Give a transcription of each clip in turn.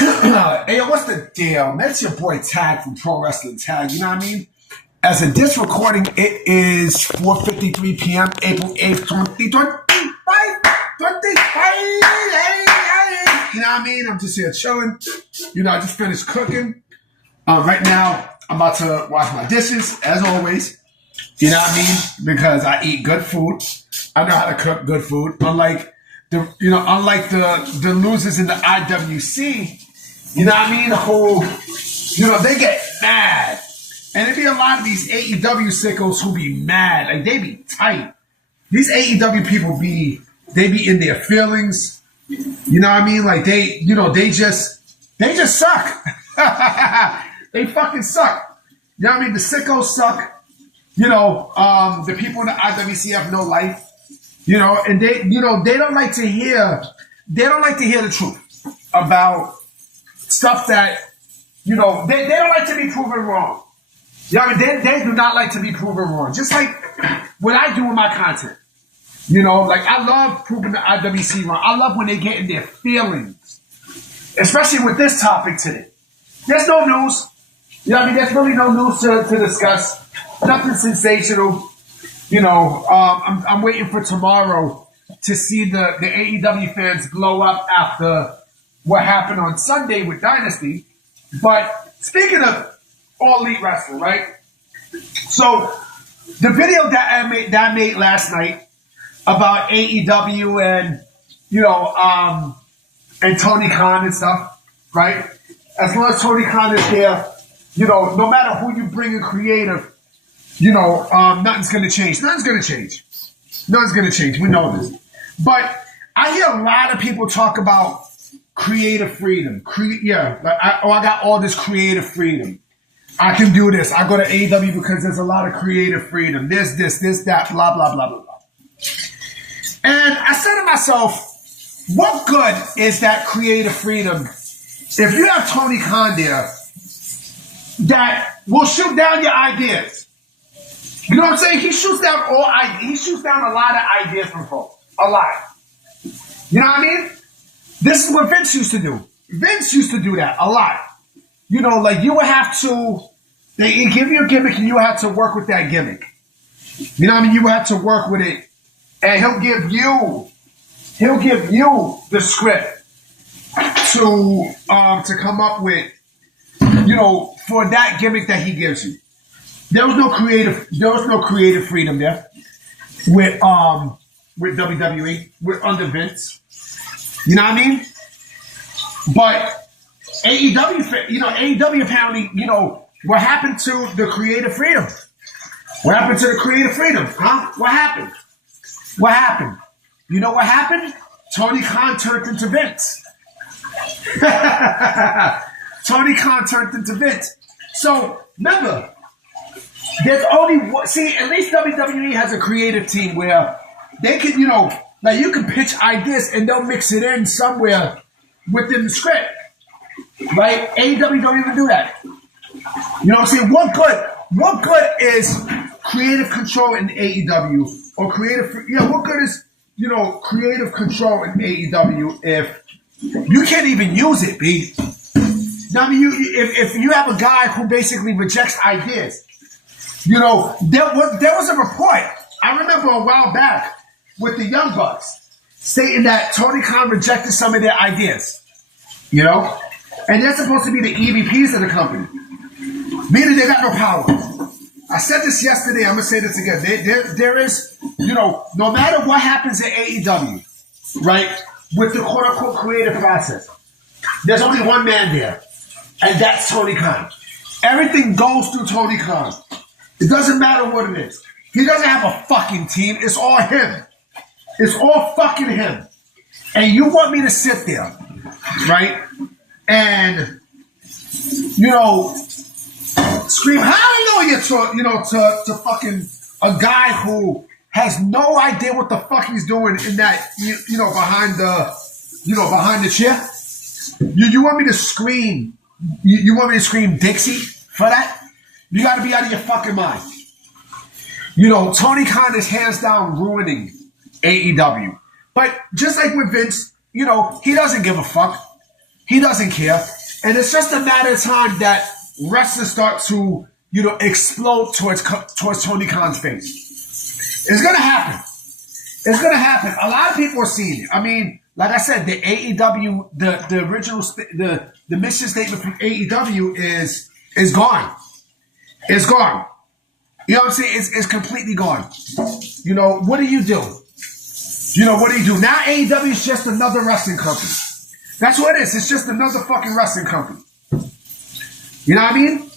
Hey, yo, what's the deal? That's your boy Tag from Pro Wrestling Tag, you know what I mean? As of this recording, it is 4:53 p.m., April 8th, 2025. You know what I mean? I'm just here chilling. You know, I just finished cooking. Right now, I'm about to wash my dishes, as always. You know what I mean? Because I eat good food. I know how to cook good food. Unlike the losers in the IWC, you know what I mean? Who, they get mad. And there be a lot of these AEW sickos who be mad. Like, they be tight. These AEW people they be in their feelings. You know what I mean? Like, they just suck. They fucking suck. You know what I mean? The sickos suck. The people in the IWC have no life. And they don't like to hear the truth about stuff that, they don't like to be proven wrong. Yeah, I mean, they do not like to be proven wrong. Just like what I do with my content. Like, I love proving the IWC wrong. I love when they get in their feelings. Especially with this topic today. There's no news. There's really no news to discuss. Nothing sensational. I'm waiting for tomorrow to see the AEW fans blow up after what happened on Sunday with Dynasty. But speaking of All Elite Wrestling, right? So the video that I made last night about AEW and and Tony Khan and stuff, right? As long as Tony Khan is there, no matter who you bring in creative, nothing's going to change. Nothing's going to change. Nothing's going to change. We know this. But I hear a lot of people talk about creative freedom. I got all this creative freedom. I can do this. I go to AEW because there's a lot of creative freedom. This, that, blah, blah, blah, blah, blah. And I said to myself, what good is that creative freedom if you have Tony Khan there that will shoot down your ideas? You know what I'm saying? He shoots down a lot of ideas from folks. A lot. You know what I mean? This is what Vince used to do. Vince used to do that a lot. Like you would have to, they give you a gimmick and you would have to work with that gimmick. You know what I mean? You would have to work with it. And he'll give you the script to come up with, for that gimmick that he gives you. There was no creative freedom there with WWE, under Vince. You know what I mean? But AEW apparently, what happened to the creative freedom? What happened to the creative freedom? Huh? What happened? What happened? You know what happened? Tony Khan turned into Vince. Tony Khan turned into Vince. So, remember, there's only one. See, at least WWE has a creative team where they can, like you can pitch ideas and they'll mix it in somewhere within the script. Right? AEW don't even do that. You know what I'm saying? What good is creative control in AEW or what good is, creative control in AEW if you can't even use it, B? Now, I mean, if you have a guy who basically rejects ideas, there was a report, I remember a while back with the Young Bucks stating that Tony Khan rejected some of their ideas, and they're supposed to be the EVPs of the company, meaning they got no power. I said this yesterday, I'm going to say this again. There is, no matter what happens at AEW, right, with the quote-unquote creative process, there's only one man there, and that's Tony Khan. Everything goes through Tony Khan. It doesn't matter what it is. He doesn't have a fucking team. It's all him. It's all fucking him. And you want me to sit there, right, and, scream hallelujah to fucking a guy who has no idea what the fuck he's doing in that, behind the chair? You want me to scream? You want me to scream Dixie for that? You got to be out of your fucking mind. Tony Khan is hands down ruining AEW. But just like with Vince, he doesn't give a fuck. He doesn't care. And it's just a matter of time that wrestlers start to, explode towards Tony Khan's face. It's going to happen. It's going to happen. A lot of people are seeing it. I mean, like I said, the AEW, the original, the mission statement from AEW is gone. It's gone. You know what I'm saying? It's completely gone. What do you do? What do you do? Now AEW is just another wrestling company. That's what it is. It's just another fucking wrestling company. You know what I mean?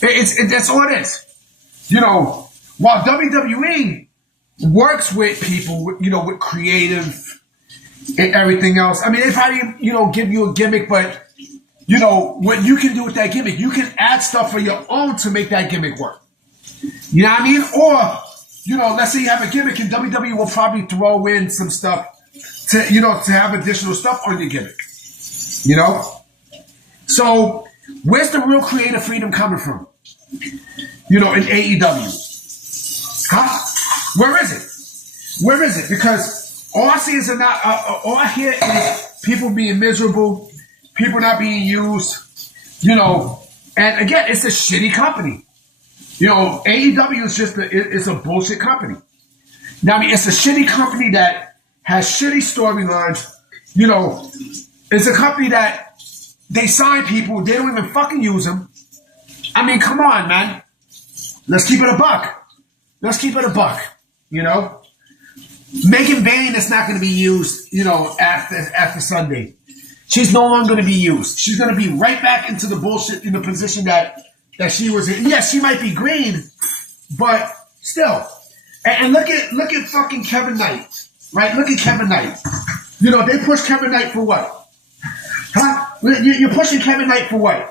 That's all it is. While WWE works with people, with creative and everything else. I mean, they probably, give you a gimmick, but, what you can do with that gimmick, you can add stuff for your own to make that gimmick work. You know what I mean? Or, let's say you have a gimmick and WWE will probably throw in some stuff to have additional stuff on your gimmick. So, where's the real creative freedom coming from? In AEW. Huh? Where is it? Where is it? Because all I see is all I hear is people being miserable, people not being used, and again, it's a shitty company. AEW is just it's a bullshit company. Now, I mean, it's a shitty company that has shitty storylines. It's a company that they sign people, they don't even fucking use them. I mean, come on, man. Let's keep it a buck. Let's keep it a buck. Megan Bain is not going to be used, after Sunday. She's no longer going to be used. She's going to be right back into the bullshit in the position that she was in. Yes, she might be green, but still. And look at fucking Kevin Knight, right? Look at Kevin Knight. They push Kevin Knight for what? Huh? You're pushing Kevin Knight for what?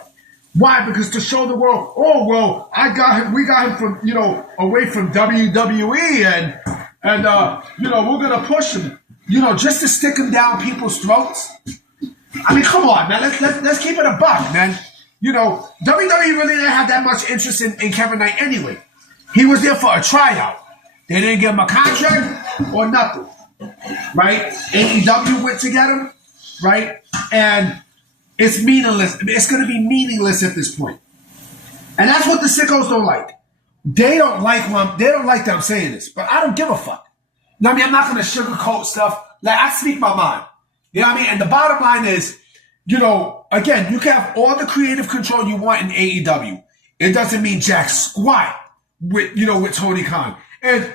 Why? Because to show the world, oh well, we got him from away from WWE, and we're gonna push him, just to stick him down people's throats. I mean, come on, man. Let's keep it a buck, man. WWE really didn't have that much interest in Kevin Knight anyway. He was there for a tryout. They didn't give him a contract or nothing, right? AEW went to get him, right? And it's meaningless. It's going to be meaningless at this point. And that's what the sickos don't like. They don't like that I'm saying this, but I don't give a fuck. I mean, I'm not going to sugarcoat stuff. Like, I speak my mind. You know what I mean? And the bottom line is, again, you can have all the creative control you want in AEW. It doesn't mean jack squat with Tony Khan. And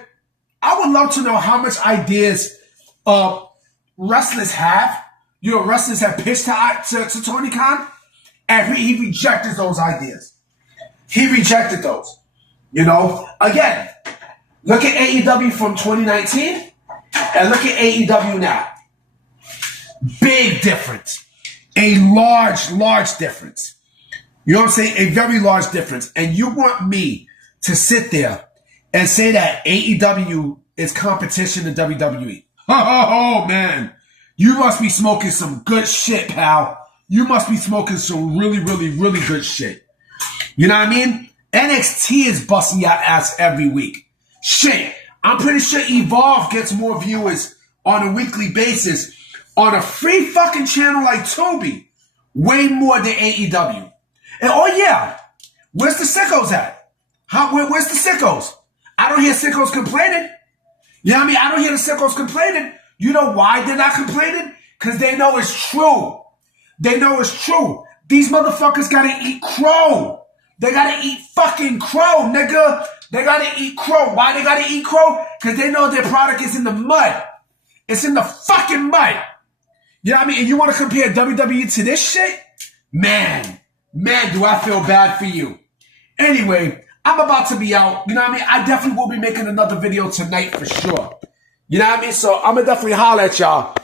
I would love to know how much ideas wrestlers have. Wrestlers have pitched to Tony Khan, and he rejected those ideas. He rejected those. Again, look at AEW from 2019 and look at AEW now. Big difference. A large difference. You know what I'm saying? A very large difference. And you want me to sit there and say that AEW is competition to WWE? Oh, man. You must be smoking some good shit, pal. You must be smoking some really, really, really good shit. You know what I mean? NXT is busting out ass every week. Shit. I'm pretty sure Evolve gets more viewers on a weekly basis on a free fucking channel like Tubi. Way more than AEW. And oh yeah, where's the sickos at? Where's the sickos? I don't hear sickos complaining. You know what I mean? I don't hear the sickos complaining. You know why they're not complaining? Because they know it's true. They know it's true. These motherfuckers gotta eat crow. They gotta eat fucking crow, nigga. They gotta eat crow. Why they gotta eat crow? Because they know their product is in the mud. It's in the fucking mud. You know what I mean? And you want to compare WWE to this shit? Man, do I feel bad for you. Anyway, I'm about to be out. You know what I mean? I definitely will be making another video tonight for sure. You know what I mean? So I'm going to definitely holler at y'all.